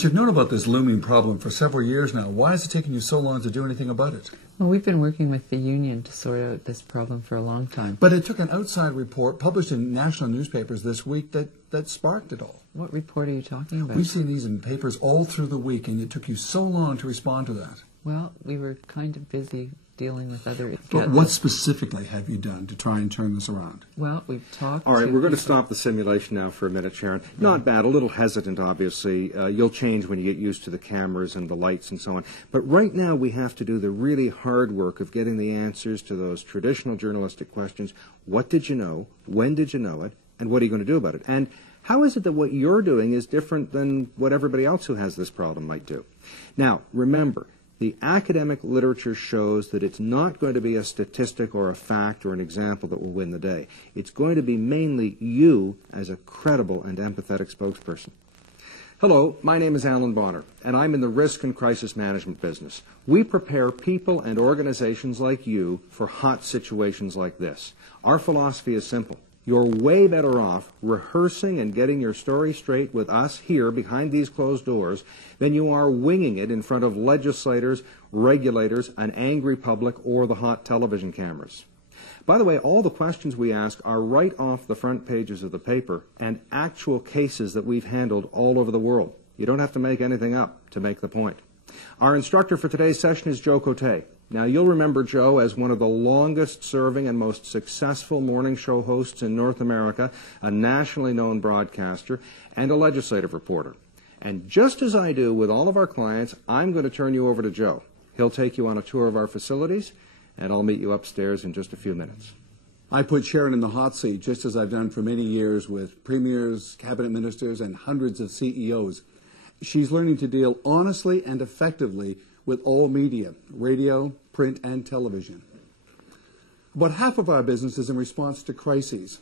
But you've known about this looming problem for several years now. Why is it taking you so long to do anything about it? Well, we've been working with the union to sort out this problem for a long time. But it took an outside report published in national newspapers this week that sparked it all. What report are you talking about? We've seen these in papers all through the week, and it took you so long to respond to that. Well, we were kind of busy dealing with other... But what specifically have you done to try and turn this around? Well, we've talked All right, to we're going to people. stop the simulation now for a minute, Sharon. Not bad, a little hesitant, obviously. You'll change when you get used to the cameras and the lights and so on. But right now we have to do the really hard work of getting the answers to those traditional journalistic questions. What did you know? When did you know it? And what are you going to do about it? And how is it that what you're doing is different than what everybody else who has this problem might do? Now, remember, the academic literature shows that it's not going to be a statistic or a fact or an example that will win the day. It's going to be mainly you as a credible and empathetic spokesperson. Hello, my name is Alan Bonner, and I'm in the risk and crisis management business. We prepare people and organizations like you for hot situations like this. Our philosophy is simple. You're way better off rehearsing and getting your story straight with us here behind these closed doors than you are winging it in front of legislators, regulators, an angry public, or the hot television cameras. By the way, all the questions we ask are right off the front pages of the paper and actual cases that we've handled all over the world. You don't have to make anything up to make the point. Our instructor for today's session is Joe Cote. Now, you'll remember Joe as one of the longest-serving and most successful morning show hosts in North America, a nationally known broadcaster, and a legislative reporter. And just as I do with all of our clients, I'm going to turn you over to Joe. He'll take you on a tour of our facilities, and I'll meet you upstairs in just a few minutes. I put Sharon in the hot seat, just as I've done for many years with premiers, cabinet ministers, and hundreds of CEOs. She's learning to deal honestly and effectively with all media, radio, print, and television. About half of our business is in response to crises,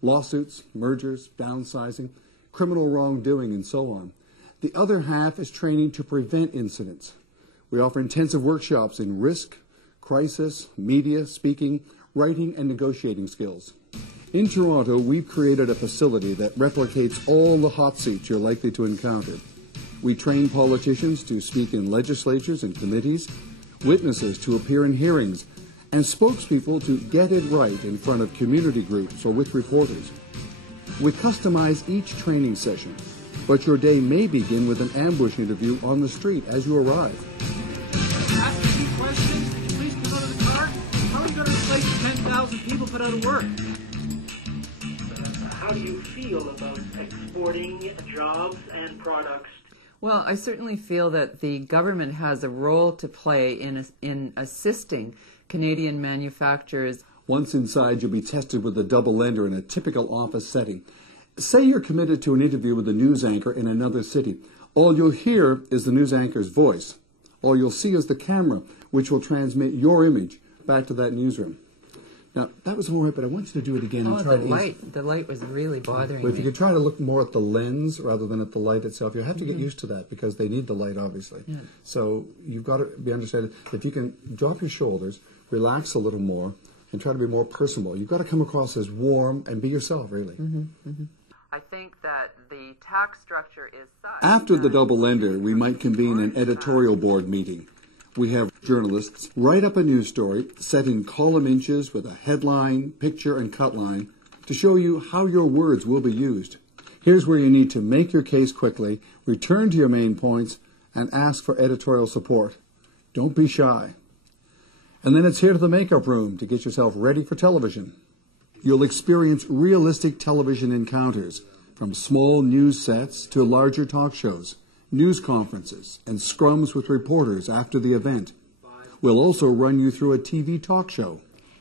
lawsuits, mergers, downsizing, criminal wrongdoing, and so on. The other half is training to prevent incidents. We offer intensive workshops in risk, crisis, media, speaking, writing, and negotiating skills. In Toronto, we've created a facility that replicates all the hot seats you're likely to encounter. We train politicians to speak in legislatures and committees, witnesses to appear in hearings, and spokespeople to get it right in front of community groups or with reporters. We customize each training session, but your day may begin with an ambush interview on the street as you arrive. Ask any questions? Please come out of the car. How are you going to replace 10,000 people put out of work? How do you feel about exporting jobs and products? Well, I certainly feel that the government has a role to play in assisting Canadian manufacturers. Once inside, you'll be tested with a double lender in a typical office setting. Say you're committed to an interview with a news anchor in another city. All you'll hear is the news anchor's voice. All you'll see is the camera, which will transmit your image back to that newsroom. Now, that was all right, but I want you to do it again. Oh, the light was really bothering me. But if me. you could try to look more at the lens rather than at the light itself, you have to get used to that because they need the light, obviously. Yeah. So you've got to be understanding. If you can drop your shoulders, relax a little more, and try to be more personable. You've got to come across as warm and be yourself, really. I think that the tax structure is such. After the double lender, we might convene an editorial board meeting. We have journalists write up a news story set in column inches with a headline, picture, and cut line to show you how your words will be used. Here's where you need to make your case quickly, return to your main points, and ask for editorial support. Don't be shy. And then it's here to the makeup room to get yourself ready for television. You'll experience realistic television encounters, from small news sets to larger talk shows, news conferences, and scrums with reporters after the event. We'll also run you through a TV talk show.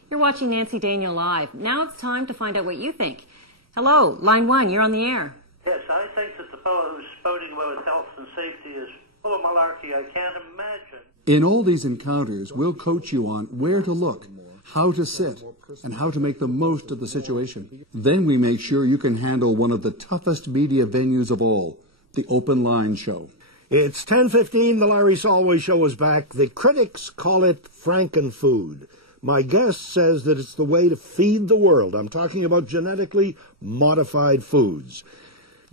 You're watching Nancy Daniel Live. Now it's time to find out what you think. Hello, line 1, you're on the air. Yes, I think that the fellow who's spouting about health and safety is full of malarkey. I can't imagine. In all these encounters, we'll coach you on where to look, how to sit, and how to make the most of the situation. Then we make sure you can handle one of the toughest media venues of all, the open line show. It's 10:15. The Larry Solway Show is back. The critics call it frankenfood. My guest says that it's the way to feed the world. I'm talking about genetically modified foods.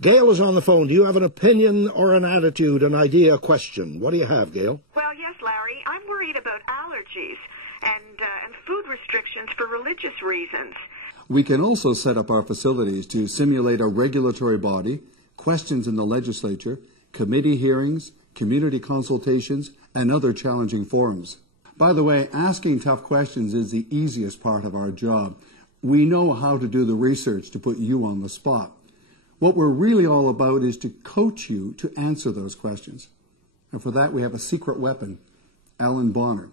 Gail is on the phone. Do you have an opinion or an attitude, an idea, a question? What do you have, Gail? Well, yes, Larry. I'm worried about allergies and food restrictions for religious reasons. We can also set up our facilities to simulate a regulatory body, questions in the legislature, committee hearings, community consultations, and other challenging forums. By the way, asking tough questions is the easiest part of our job. We know how to do the research to put you on the spot. What we're really all about is to coach you to answer those questions. And for that, we have a secret weapon, Alan Bonner.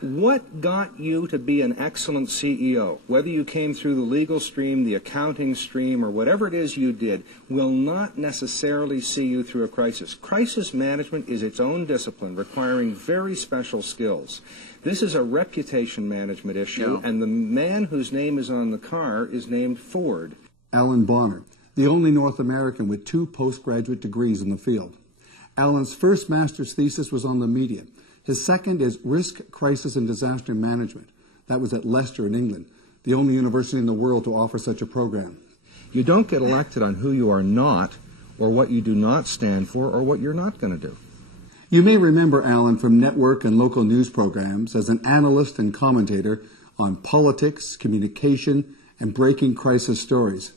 What got you to be an excellent CEO, whether you came through the legal stream, the accounting stream, or whatever it is you did, will not necessarily see you through a crisis. Crisis management is its own discipline, requiring very special skills. This is a reputation management issue, and the man whose name is on the car is named Ford. Alan Bonner, the only North American with 2 postgraduate degrees in the field. Alan's first master's thesis was on the media. His second is Risk, Crisis and Disaster Management. That was at Leicester in England, the only university in the world to offer such a program. You don't get elected on who you are not, or what you do not stand for, or what you're not going to do. You may remember Alan from network and local news programs as an analyst and commentator on politics, communication, and breaking crisis stories.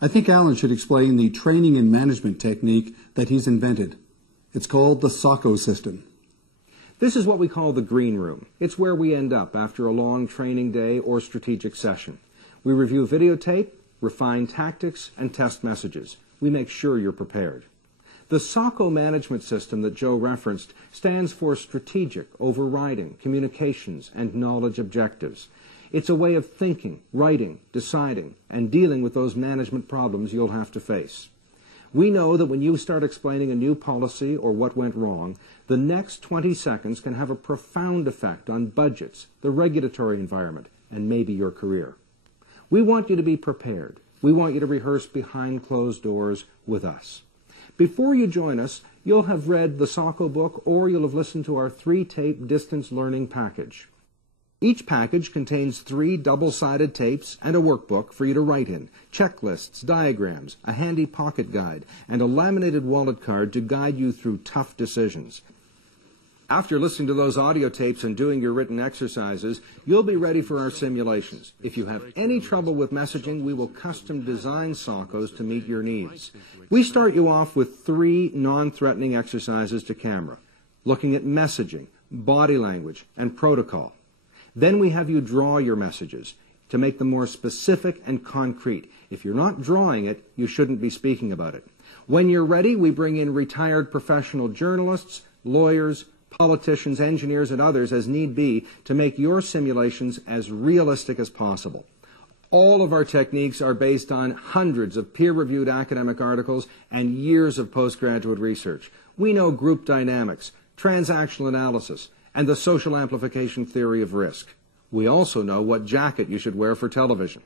I think Alan should explain the training and management technique that he's invented. It's called the SACO system. This is what we call the green room. It's where we end up after a long training day or strategic session. We review videotape, refine tactics, and test messages. We make sure you're prepared. The SACO management system that Joe referenced stands for Strategic, Overriding, Communications, and Knowledge Objectives. It's a way of thinking, writing, deciding, and dealing with those management problems you'll have to face. We know that when you start explaining a new policy or what went wrong, the next 20 seconds can have a profound effect on budgets, the regulatory environment, and maybe your career. We want you to be prepared. We want you to rehearse behind closed doors with us. Before you join us, you'll have read the SACO book or you'll have listened to our 3-tape distance learning package. Each package contains 3 double-sided tapes and a workbook for you to write in, checklists, diagrams, a handy pocket guide, and a laminated wallet card to guide you through tough decisions. After listening to those audio tapes and doing your written exercises, you'll be ready for our simulations. If you have any trouble with messaging, we will custom design SACOs to meet your needs. We start you off with 3 non-threatening exercises to camera, looking at messaging, body language, and protocol. Then we have you draw your messages to make them more specific and concrete. If you're not drawing it, you shouldn't be speaking about it. When you're ready, we bring in retired professional journalists, lawyers, politicians, engineers, and others as need be to make your simulations as realistic as possible. All of our techniques are based on hundreds of peer-reviewed academic articles and years of postgraduate research. We know group dynamics, transactional analysis, and the social amplification theory of risk. We also know what jacket you should wear for television.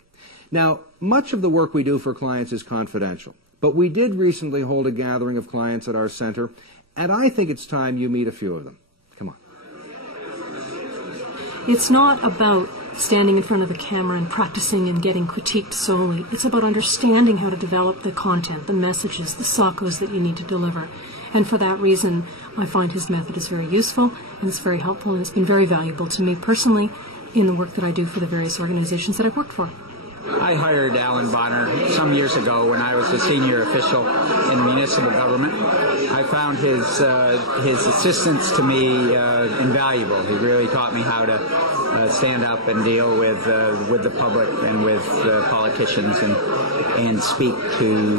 Now, much of the work we do for clients is confidential, but we did recently hold a gathering of clients at our center, and I think it's time you meet a few of them. Come on. It's not about standing in front of the camera and practicing and getting critiqued solely. It's about understanding how to develop the content, the messages, the SACOs that you need to deliver. And for that reason, I find his method is very useful and it's very helpful and it's been very valuable to me personally in the work that I do for the various organizations that I've worked for. I hired Alan Bonner some years ago when I was a senior official in municipal government. I found his assistance to me invaluable. He really taught me how to stand up and deal with the public and with politicians and speak to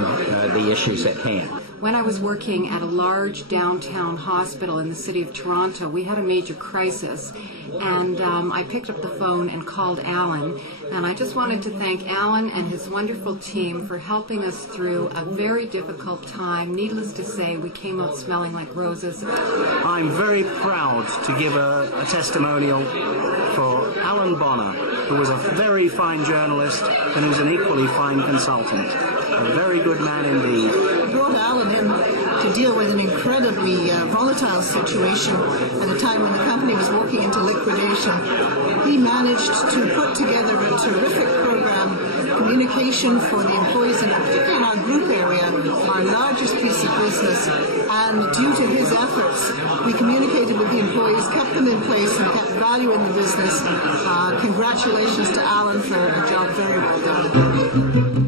the issues at hand. When I was working at a large downtown hospital in the city of Toronto, we had a major crisis, and I picked up the phone and called Alan, and I just wanted to thank Alan and his wonderful team for helping us through a very difficult time. Needless to say, we came out smelling like roses. I'm very proud to give a testimonial for Alan Bonner, who was a very fine journalist and who's an equally fine consultant. A very good man indeed. I brought Alan in to deal with an incredibly volatile situation at a time when the company was walking into liquidation. He managed to put together a terrific program, communication for the employees, and particularly in our group area, our largest piece of business. And due to his efforts, we communicated with the employees, kept them in place, and kept value in the business. Congratulations to Alan for a job very well done.